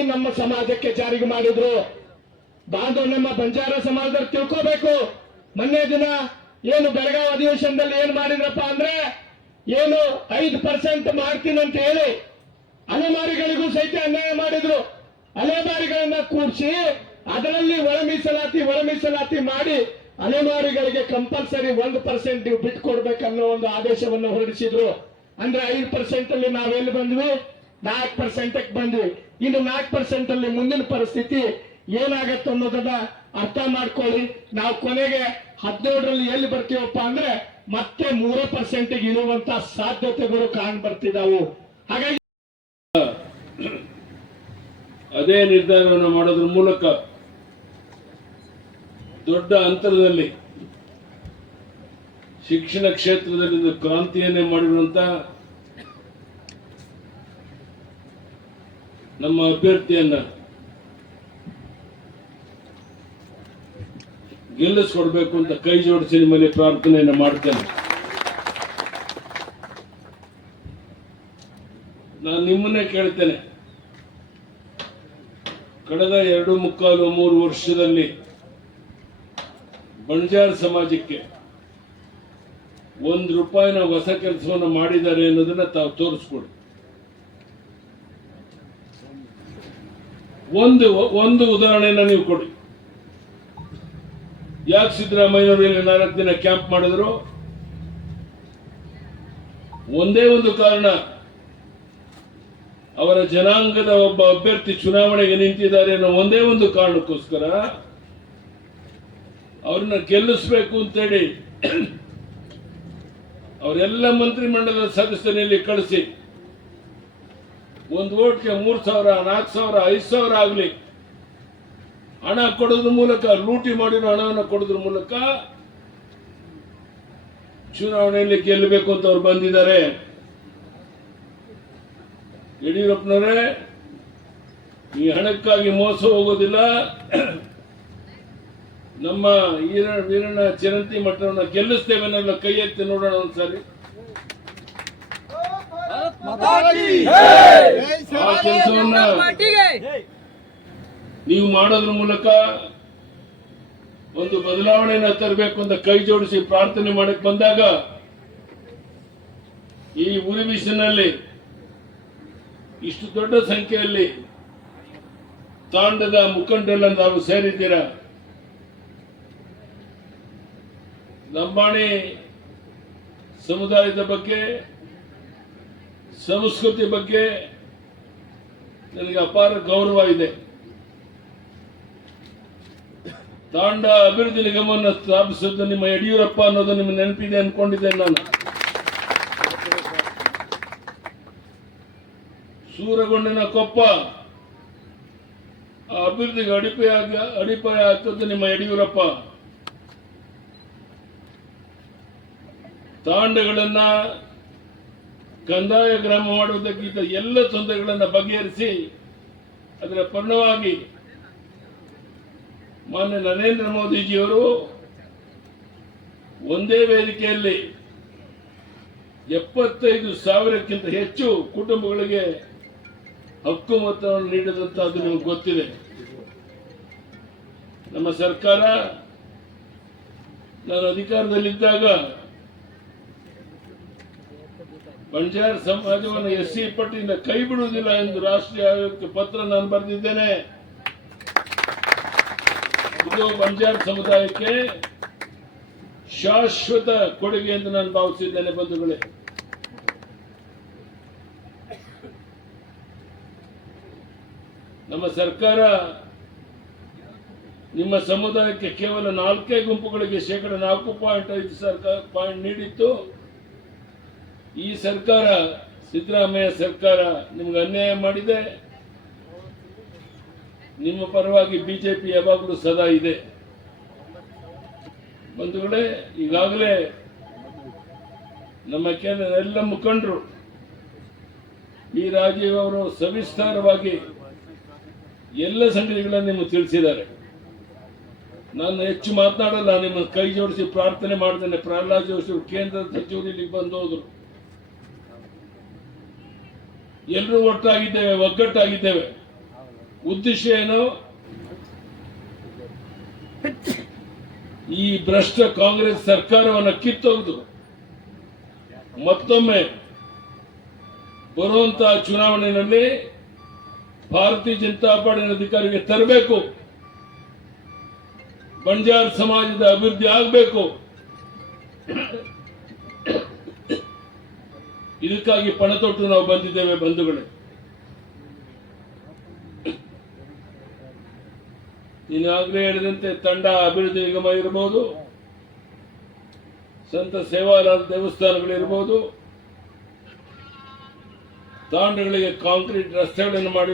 ನಮ್ಮ ಸಮಾಜಕ್ಕೆ ಜಾರಿಗೆ ಮಾಡಿದ್ರು. ಬಾಂಧವ್ ನಮ್ಮ ಬಂಜಾರ ಸಮಾಜದಲ್ಲಿ ತಿಳ್ಕೋಬೇಕು. ಮೊನ್ನೆ ದಿನ ಏನು ಬೆಳಗಾವಿ ಅಧಿವೇಶನದಲ್ಲಿ ಏನ್ ಮಾಡಿದ್ರಪ್ಪ ಅಂದ್ರೆ ಏನು 5% ಮಾಡ್ತೀನಿ ಅಂತ ಹೇಳಿ ಅಲೆಮಾರಿಗಳಿಗೂ ಸಹಿತ ಅನ್ಯಾಯ ಮಾಡಿದ್ರು. ಅಲೆಮಾರಿಗಳನ್ನ ಕೂಡಿಸಿ ಅದರಲ್ಲಿ ಒಳ ಮೀಸಲಾತಿ ಮಾಡಿ ಅಲೆಮಾರಿಗಳಿಗೆ ಕಂಪಲ್ಸರಿ 1% ನೀವು ಬಿಟ್ಕೊಡ್ಬೇಕನ್ನೋ ಒಂದು ಆದೇಶವನ್ನು ಹೊರಡಿಸಿದ್ರು. ಅಂದ್ರೆ 5% ಅಲ್ಲಿ ನಾವೆಲ್ಲಿ ಬಂದ್ವಿ, 4% ಬಂದ್ವಿ. ಇನ್ನು 4% ಅಲ್ಲಿ ಮುಂದಿನ ಪರಿಸ್ಥಿತಿ ಏನಾಗತ್ತೆ ಅನ್ನೋದನ್ನ ಅರ್ಥ ಮಾಡ್ಕೊಳ್ಳಿ. ನಾವು ಕೊನೆಗೆ 17ರಲ್ಲಿ ಎಲ್ಲಿ ಬರ್ತೀವಪ್ಪ ಅಂದ್ರೆ ಮತ್ತೆ 3% ಇರುವಂತ ಸಾಧ್ಯತೆಗಳು ಕಾಣ್ ಬರ್ತಿದ್ದಾವು. ಹಾಗಾಗಿ ಅದೇ ನಿರ್ಧಾರವನ್ನು ಮಾಡೋದ್ರ ಮೂಲಕ ದೊಡ್ಡ ಅಂತರದಲ್ಲಿ ಶಿಕ್ಷಣ ಕ್ಷೇತ್ರದಲ್ಲಿ ಕ್ರಾಂತಿಯನ್ನೇ ಮಾಡಿರುವಂತ ನಮ್ಮ ಅಭ್ಯರ್ಥಿಯನ್ನ ಗೆಲ್ಲಿಸ್ಕೊಡ್ಬೇಕು ಅಂತ ಕೈ ಜೋಡಿಸಿ ನಿಮ್ಮಲ್ಲಿ ಪ್ರಾರ್ಥನೆಯನ್ನು ಮಾಡ್ತೇನೆ. ನಾನು ನಿಮ್ಮನ್ನೇ ಕೇಳ್ತೇನೆ, ಕಳೆದ 2.25-3 ವರ್ಷದಲ್ಲಿ ಬಂಜಾರ ಸಮಾಜಕ್ಕೆ ₹1 ಹೊಸ ಕೆಲಸವನ್ನು ಮಾಡಿದ್ದಾರೆ ಅನ್ನೋದನ್ನ ತಾವು ತೋರಿಸ್ಕೊಡಿ. ಒಂದು ಉದಾಹರಣೆನ ನೀವು ಕೊಡಿ. ಯಾಕೆ ಸಿದ್ದರಾಮಯ್ಯನವರು ಇಲ್ಲಿ 4 ದಿನ ಕ್ಯಾಂಪ್ ಮಾಡಿದ್ರು? ಒಂದೇ ಒಂದು ಕಾರಣ, ಅವರ ಜನಾಂಗದ ಒಬ್ಬ ಅಭ್ಯರ್ಥಿ ಚುನಾವಣೆಗೆ ನಿಂತಿದ್ದಾರೆ ಅನ್ನೋ ಒಂದೇ ಒಂದು ಕಾರಣಕ್ಕೋಸ್ಕರ ಅವ್ರನ್ನ ಗೆಲ್ಲಿಸಬೇಕು ಅಂತೇಳಿ ಅವರೆಲ್ಲ ಮಂತ್ರಿಮಂಡಲದ ಸದಸ್ಯರಲ್ಲಿ ಕಳಿಸಿ ಒಂದು ಓಟ್ಗೆ 3,000, 4,000, 5,000 ಆಗಲಿ ಹಣ ಕೊಡೋದ್ರ ಮೂಲಕ, ಲೂಟಿ ಮಾಡಿರೋ ಹಣವನ್ನು ಕೊಡೋದ್ರ ಮೂಲಕ ಚುನಾವಣೆಯಲ್ಲಿ ಗೆಲ್ಲಬೇಕು ಅಂತ ಅವ್ರು ಬಂದಿದ್ದಾರೆ. ಯಡಿಯೂರಪ್ಪನವರೇ, ಈ ಹಣಕ್ಕಾಗಿ ಮೋಸ ಹೋಗೋದಿಲ್ಲ. ನಮ್ಮ ವೀರಣ್ಣ ಚಿರಂತಿ ಮಠವನ್ನು ಗೆಲ್ಲಿಸ್ತೇವೆ ಅನ್ನೋಲ್ಲ. ಕೈ ಎತ್ತಿ ನೋಡೋಣ ಒಂದ್ಸರಿ. ಆ ಕೆಲಸವನ್ನ ನೀವು ಮಾಡೋದ್ರ ಮೂಲಕ ಒಂದು ಬದಲಾವಣೆಯನ್ನು ತರಬೇಕು ಅಂತ ಕೈ ಜೋಡಿಸಿ ಪ್ರಾರ್ಥನೆ ಮಾಡಕ್ ಬಂದಾಗ ಈ ಉರಿಬಿಸಿನಲ್ಲಿ ಇಷ್ಟು ದೊಡ್ಡ ಸಂಖ್ಯೆಯಲ್ಲಿ ತಾಂಡದ ಮುಖಂಡರೆಲ್ಲ ನಾವು ಸೇರಿದ್ದೀರಾ. ಲಂಬಾಣಿ ಸಮುದಾಯದ ಬಗ್ಗೆ, ಸಂಸ್ಕೃತಿ ಬಗ್ಗೆ ನನಗೆ ಅಪಾರ ಗೌರವ ಇದೆ. ತಾಂಡ ಅಭಿವೃದ್ಧಿ ನಿಗಮವನ್ನು ಸ್ಥಾಪಿಸಿದ್ದು ನಿಮ್ಮ ಯಡಿಯೂರಪ್ಪ ಅನ್ನೋದು ನಿಮಗೆ ನೆನಪಿದೆ ಅನ್ಕೊಂಡಿದ್ದೇನೆ ನಾನು. ಸೂರಗೊಂಡಿನ ಕೊಪ್ಪ ಆ ಅಭಿವೃದ್ಧಿಗೆ ಅಡಿಪಾಯ ಹಾಕಿದ್ದು ನಿಮ್ಮ ಯಡಿಯೂರಪ್ಪ. ತಾಂಡಗಳನ್ನ ಕಂದಾಯ ಗ್ರಾಮ ಮಾಡುವುದಕ್ಕಿಂತ ಎಲ್ಲ ತೊಂದರೆಗಳನ್ನು ಬಗೆಹರಿಸಿ ಅದರ ಪರಿಣಾಮವಾಗಿ ಮಾನ್ಯ ನರೇಂದ್ರ ಮೋದಿಜಿಯವರು ಒಂದೇ ವೇದಿಕೆಯಲ್ಲಿ 75,000ಕ್ಕಿಂತ ಹೆಚ್ಚು ಕುಟುಂಬಗಳಿಗೆ ಹಕ್ಕು ಮೊತ್ತವನ್ನು ನೀಡಿದಂತದ್ದು ನಿಮಗೆ ಗೊತ್ತಿದೆ. ನಮ್ಮ ಸರ್ಕಾರ ನಾನು ಅಧಿಕಾರದಲ್ಲಿದ್ದಾಗ ಬಂಜಾರ ಸಮಾಜವನ್ನು SC ಪಟ್ಟಿಯಿಂದ ಕೈ ಬಿಡುವುದಿಲ್ಲ ಎಂದು ರಾಷ್ಟ್ರೀಯ ಆಯೋಗಕ್ಕೆ ಪತ್ರ ನಾನು ಬರೆದಿದ್ದೇನೆ. ಇದು ಬಂಜಾರ ಸಮುದಾಯಕ್ಕೆ ಶಾಶ್ವತ ಕೊಡುಗೆ ಎಂದು ನಾನು ಭಾವಿಸಿದ್ದೇನೆ. ಬಂಧುಗಳೇ, ನಮ್ಮ ಸರ್ಕಾರ ನಿಮ್ಮ ಸಮುದಾಯಕ್ಕೆ ಕೇವಲ 4 ಗುಂಪುಗಳಿಗೆ %4.5% ನೀಡಿತ್ತು. ಈ ಸರ್ಕಾರ, ಸಿದ್ದರಾಮಯ್ಯ ಸರ್ಕಾರ ನಿಮ್ಗೆ ಅನ್ಯಾಯ ಮಾಡಿದೆ. ನಿಮ್ಮ ಪರವಾಗಿ ಬಿಜೆಪಿ ಯಾವಾಗಲೂ ಸದಾ ಇದೆ. ಬಂಧುಗಳೇ, ಈಗಾಗಲೇ ನಮ್ಮ ಎಲ್ಲ ಮುಖಂಡರು ಈ ರಾಜೀವ್ ಅವರು ಸವಿಸ್ತಾರವಾಗಿ ಎಲ್ಲ ಸಂಗತಿಗಳನ್ನು ನಿಮಗೆ ತಿಳಿಸಿದ್ದಾರೆ. ನಾನು ಹೆಚ್ಚು ಮಾತನಾಡಲ್ಲ. ನಿಮ್ಮ ಕೈ ಜೋಡಿಸಿ ಪ್ರಾರ್ಥನೆ ಮಾಡ್ತೇನೆ. ಪ್ರಹ್ಲಾದ್ ಜೋಶಿ ಕೇಂದ್ರದ ಸಚಿವರು ಇಲ್ಲಿಗೆ ಬಂದು ಹೋದ್ರು. ಎಲ್ಲರೂ ಒಟ್ಟಾಗಿದ್ದೇವೆ, ಒಗ್ಗಟ್ಟಾಗಿದ್ದೇವೆ. ಉದ್ದೇಶ ಏನು? ಈ ಭ್ರಷ್ಟ ಕಾಂಗ್ರೆಸ್ ಸರ್ಕಾರವನ್ನು ಕಿತ್ತೊಗೆದು ಮತ್ತೊಮ್ಮೆ ಬರುವಂತಹ ಚುನಾವಣೆಯಲ್ಲಿ ಭಾರತೀಯ ಜನತಾ ಪಾರ್ಟಿಯ ಅಧಿಕಾರಿಗೆ ತರಬೇಕು. ಬಂಜಾರ ಸಮಾಜದ ಅಭಿವೃದ್ಧಿ ಆಗಬೇಕು. ಇದಕ್ಕಾಗಿ ಪಣ ತೊಟ್ಟು ನಾವು ಬಂದಿದ್ದೇವೆ ಬಂಧುಗಳೇ. ಈಗಾಗಲೇ ಹೇಳಿದಂತೆ ತಂಡ ಅಭಿವೃದ್ಧಿ ನಿಗಮ ಇರಬಹುದು, ಸಂತ ಸೇವಾಲಾಲ್ ದೇವಸ್ಥಾನಗಳಿರಬಹುದು, ತಾಂಡಗಳಿಗೆ ಕಾಂಕ್ರೀಟ್ ರಸ್ತೆಗಳನ್ನು ಮಾಡಿ